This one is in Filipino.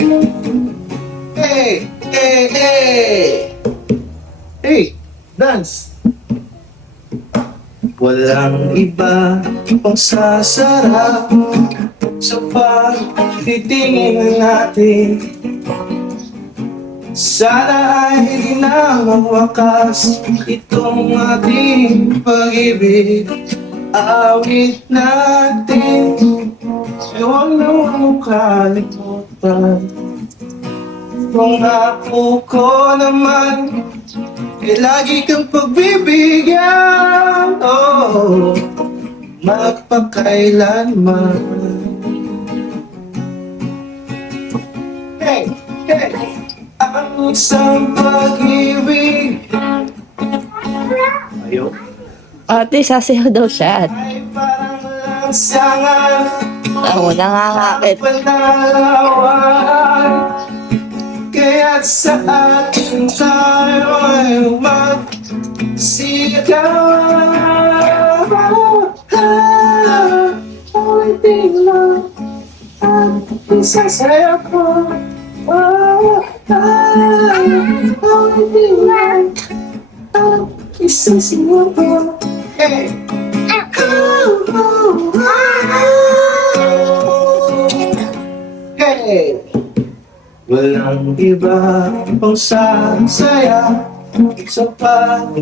Hey, hey, hey! Hey, dance! Walang iba pang sasarap sa pagtitingin natin. Sana ay di na mawakas itong ating pag-ibig. Awit natin, huwag na mo kalimutan. Kung ako ko naman ay lagi kang pagbibigyan, oh, magpakailanman. Hey, hey! Ang isang pag-ibig ayaw Ate, sasayaw daw siya. ay parang lansangan Ako, nangangakit. panalawan. Kaya't sa atin tayo ay magsigaw. Ulitin lang ang isasayaw ko. Ulitin lang ang isasayaw ko. Hey! Hey! Walang iba pang sasaya sa